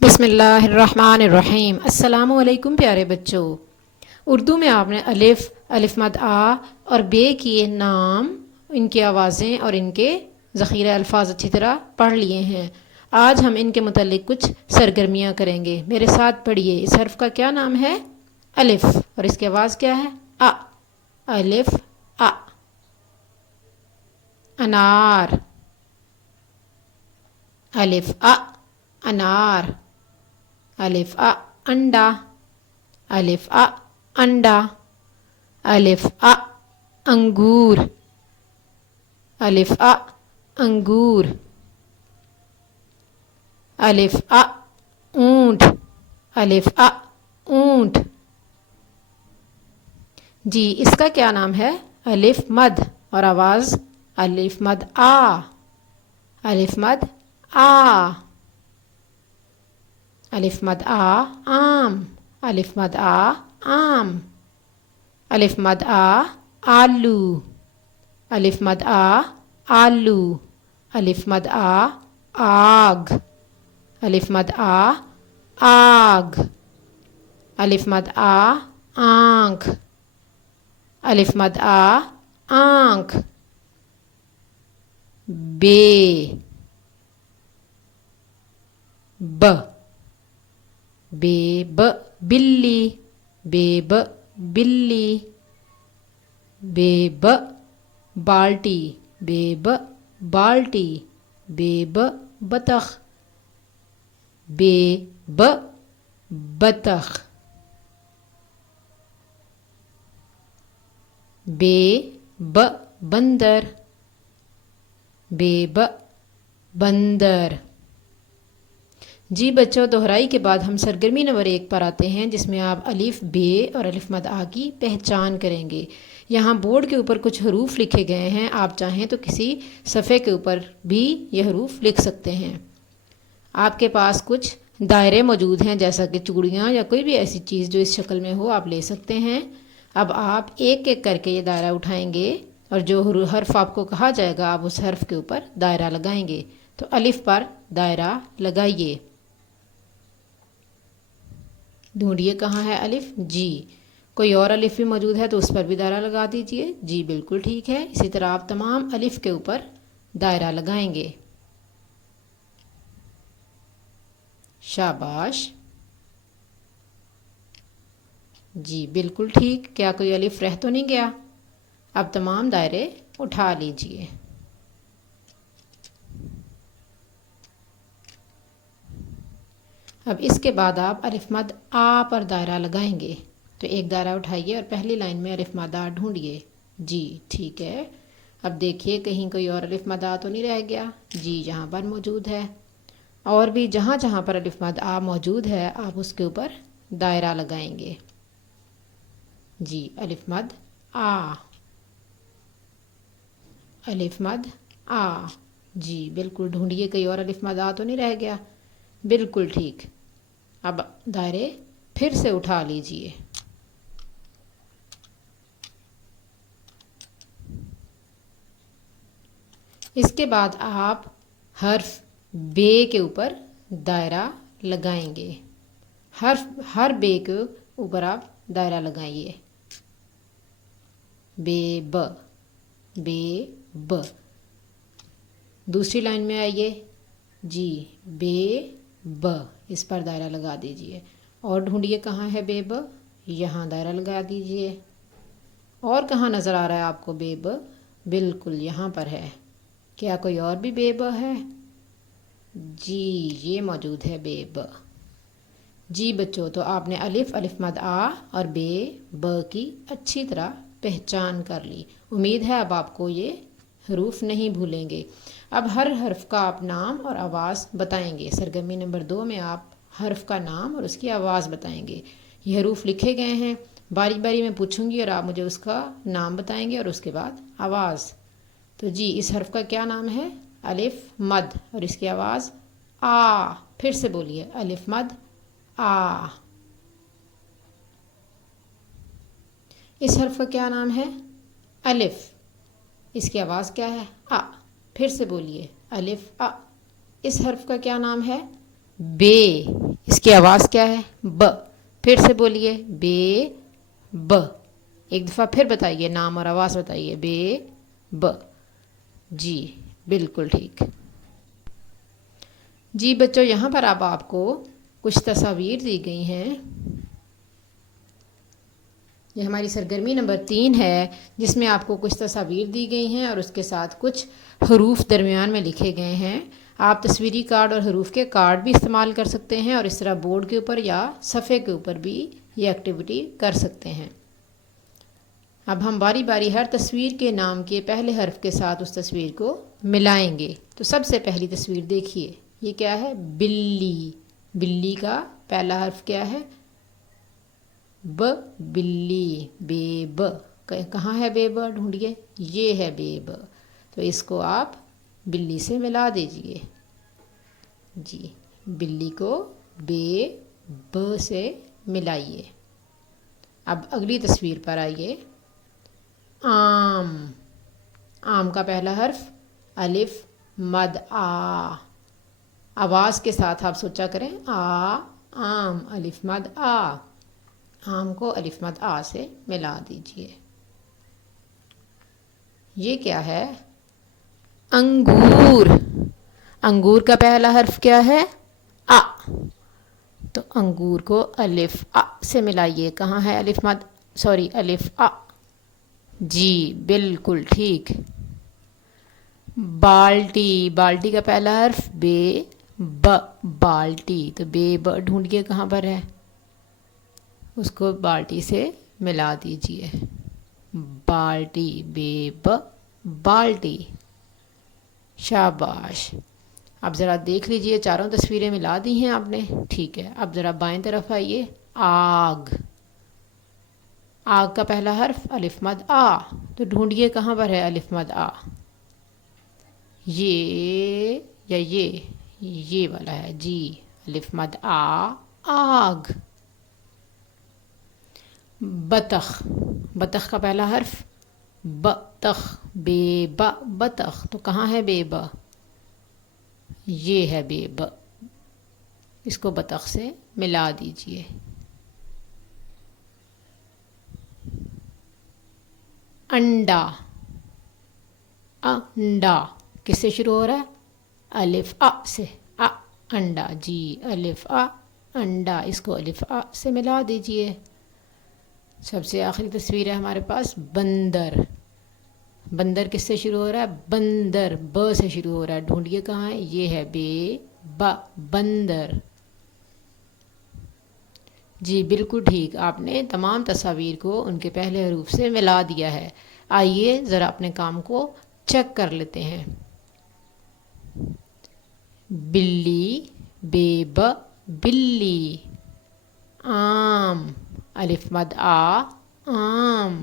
بسم اللہ الرحمن الرحیم۔ السلام علیکم پیارے بچوں۔ اردو میں آپ نے الف، الف مد آ اور بے کی نام، ان کی آوازیں اور ان کے ذخیرہ الفاظ اچھی طرح پڑھ لیے ہیں۔ آج ہم ان کے متعلق کچھ سرگرمیاں کریں گے۔ میرے ساتھ پڑھیے۔ اس حرف کا کیا نام ہے؟ الف، اور اس کی آواز کیا ہے؟ آ۔ الف آ۔ انار، الف آ انار۔ الف آ انڈا، الف آ انڈا۔ الف آ انگور، الف آ انگور۔ الف آ اونٹ، الف آ اونٹ۔ جی اس کا کیا نام ہے؟ الف مد اور آواز الف مد آ، الف مد آ۔ الف مد آ آم، الف مد آ آم۔ الف مد آ آلو، الف مد آ آلو۔ الف مد آ آگ، الف مد آ آگ۔ الف مد آ آنکھ، الف مد آ آنکھ۔ بے، ب، بے ب بلی، بے ب بلی۔ بے ب بالٹی، بے ب بالٹی۔ بے ب بطخ، بے ب بطخ۔ بے ب بندر، بے ب بندر۔ جی بچوں، دہرائی کے بعد ہم سرگرمی نمبر 1 پر آتے ہیں، جس میں آپ الف بے اور الف مد آ کی پہچان کریں گے۔ یہاں بورڈ کے اوپر کچھ حروف لکھے گئے ہیں، آپ چاہیں تو کسی صفحے کے اوپر بھی یہ حروف لکھ سکتے ہیں۔ آپ کے پاس کچھ دائرے موجود ہیں، جیسا کہ چوڑیاں یا کوئی بھی ایسی چیز جو اس شکل میں ہو آپ لے سکتے ہیں۔ اب آپ ایک ایک کر کے یہ دائرہ اٹھائیں گے اور جو حرف آپ کو کہا جائے گا آپ اس حرف کے اوپر دائرہ لگائیں گے۔ تو الف پر دائرہ لگائیے۔ ڈھونڈیے کہاں ہے الف؟ جی کوئی اور الف بھی موجود ہے تو اس پر بھی دائرہ لگا دیجئے۔ جی بالکل ٹھیک ہے۔ اسی طرح آپ تمام الف کے اوپر دائرہ لگائیں گے۔ شاباش، جی بالکل ٹھیک۔ کیا کوئی الف رہ تو نہیں گیا؟ اب تمام دائرے اٹھا لیجئے۔ اب اس کے بعد آپ الف مد آ پر دائرہ لگائیں گے۔ تو ایک دائرہ اٹھائیے اور پہلی لائن میں الف مد آ ڈھونڈیے۔ جی ٹھیک ہے۔ اب دیکھیے کہیں کوئی اور الف مد آ تو نہیں رہ گیا؟ جی یہاں پر موجود ہے۔ اور بھی جہاں جہاں پر الف مد آ موجود ہے آپ اس کے اوپر دائرہ لگائیں گے۔ جی الف مد آ، الف مد آ۔ جی بالکل ڈھونڈیے کہیں اور الف مد آ تو نہیں رہ گیا؟ بالکل ٹھیک۔ اب دائرے پھر سے اٹھا لیجئے۔ اس کے بعد آپ حرف بے کے اوپر دائرہ لگائیں گے۔ ہر بے کے اوپر آپ دائرہ لگائیے۔ بے ب، بے ب۔ دوسری لائن میں آئیے۔ جی بے ب، اس پر دائرہ لگا دیجئے۔ اور ڈھونڈیے کہاں ہے بے ب؟ یہاں دائرہ لگا دیجئے۔ اور کہاں نظر آ رہا ہے آپ کو بے ب؟ بالکل یہاں پر ہے۔ کیا کوئی اور بھی بے ب ہے؟ جی یہ موجود ہے بے ب۔ جی بچوں، تو آپ نے الف، الف مد آ اور بے ب کی اچھی طرح پہچان کر لی۔ امید ہے اب آپ کو یہ حروف نہیں بھولیں گے۔ اب ہر حرف کا آپ نام اور آواز بتائیں گے۔ سرگرمی نمبر 2 میں آپ حرف کا نام اور اس کی آواز بتائیں گے۔ یہ حروف لکھے گئے ہیں، باری باری میں پوچھوں گی اور آپ مجھے اس کا نام بتائیں گے اور اس کے بعد آواز۔ تو جی اس حرف کا کیا نام ہے؟ الف مد، اور اس کی آواز آ۔ پھر سے بولیے، الف مد آ۔ اس حرف کا کیا نام ہے؟ الف، اس کی آواز کیا ہے؟ آ۔ پھر سے بولیے، الف آ۔ اس حرف کا کیا نام ہے؟ بے، اس کی آواز کیا ہے؟ ب. پھر سے بولیے، بے ب. ایک دفعہ پھر بتائیے، نام اور آواز بتائیے، بے ب. جی بالکل ٹھیک. جی بچوں، یہاں پر اب آپ کو کچھ تصاویر دی گئی ہیں. یہ ہماری سرگرمی نمبر 3 ہے، جس میں آپ کو کچھ تصاویر دی گئی ہیں اور اس کے ساتھ کچھ حروف درمیان میں لکھے گئے ہیں. آپ تصویری کارڈ اور حروف کے کارڈ بھی استعمال کر سکتے ہیں، اور اس طرح بورڈ کے اوپر یا صفحے کے اوپر بھی یہ ایکٹیویٹی کر سکتے ہیں. اب ہم باری باری ہر تصویر کے نام کے پہلے حرف کے ساتھ اس تصویر کو ملائیں گے. تو سب سے پہلی تصویر دیکھیے، یہ کیا ہے؟ بلی. بلی کا پہلا حرف کیا ہے؟ ب. بلی. بے ب. کہاں ہے بے ب؟ ڈھونڈیے، یہ ہے بے ب. تو اس کو آپ بلی سے ملا دیجئے. جی، بلی کو بے ب سے ملائیے. اب اگلی تصویر پر آئیے. آم. آم کا پہلا حرف الف مد آ. آواز کے ساتھ آپ سوچا کریں، آ. آم. الف مد آ. آم کو الف مد آ سے ملا دیجئے. یہ کیا ہے؟ انگور. انگور کا پہلا حرف کیا ہے؟ آ. تو انگور کو الف آ سے ملائیے. کہاں ہے الف مد؟ الف آ. جی بالکل ٹھیک. بالٹی. بالٹی کا پہلا حرف بے ب. بالٹی. تو بے ب ڈھونڈیے کہاں پر ہے، اس کو بالٹی سے ملا دیجئے. بالٹی. بے ب بالٹی. شاباش. اب ذرا دیکھ لیجئے، چاروں تصویریں ملا دی ہیں آپ نے. ٹھیک ہے، اب ذرا بائیں طرف آئیے. آگ. آگ کا پہلا حرف الف مد آ. تو ڈھونڈیے کہاں پر ہے الف مد آ. یہ یا یہ والا ہے. جی، الف مد آ. آگ. بطخ. بطخ کا پہلا حرف بطخ. بے ب. بطخ. تو کہاں ہے بے ب؟ یہ ہے بے ب. اس کو بطخ سے ملا دیجئے. انڈا. انڈا کس سے شروع ہو رہا ہے؟ الف آ سے. آ. انڈا. جی، الف آ. انڈا. اس کو الف آ سے ملا دیجئے. سب سے آخری تصویر ہے ہمارے پاس بندر. بندر کس سے شروع ہو رہا ہے؟ بندر. ب سے شروع ہو رہا ہے. ڈھونڈیے کہاں ہے، یہ ہے بے ب. بندر. جی بالکل ٹھیک. آپ نے تمام تصاویر کو ان کے پہلے حروف سے ملا دیا ہے. آئیے ذرا اپنے کام کو چیک کر لیتے ہیں. بلی. بے ب بلی. آم. الف مد آ. آم.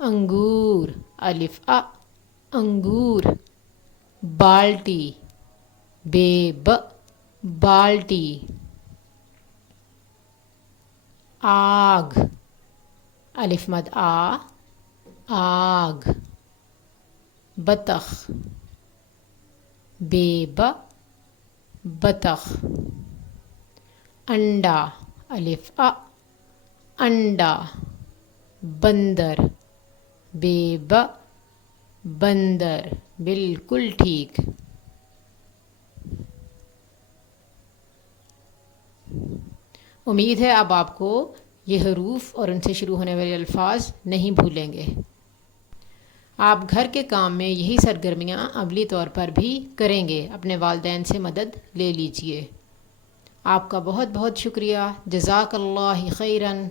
انگور. الف آ. انگور. بالٹی. بے ب بالٹی. آگ. الف مد آ. آگ. بطخ. بے ب بطخ. انڈا. الف آ. انڈا. بندر. بے ب بندر. بالکل ٹھیک. امید ہے اب آپ کو یہ حروف اور ان سے شروع ہونے والے الفاظ نہیں بھولیں گے. آپ گھر کے کام میں یہی سرگرمیاں عملی طور پر بھی کریں گے. اپنے والدین سے مدد لے لیجئے. آپ کا بہت بہت شکریہ. جزاک اللہ خیراً.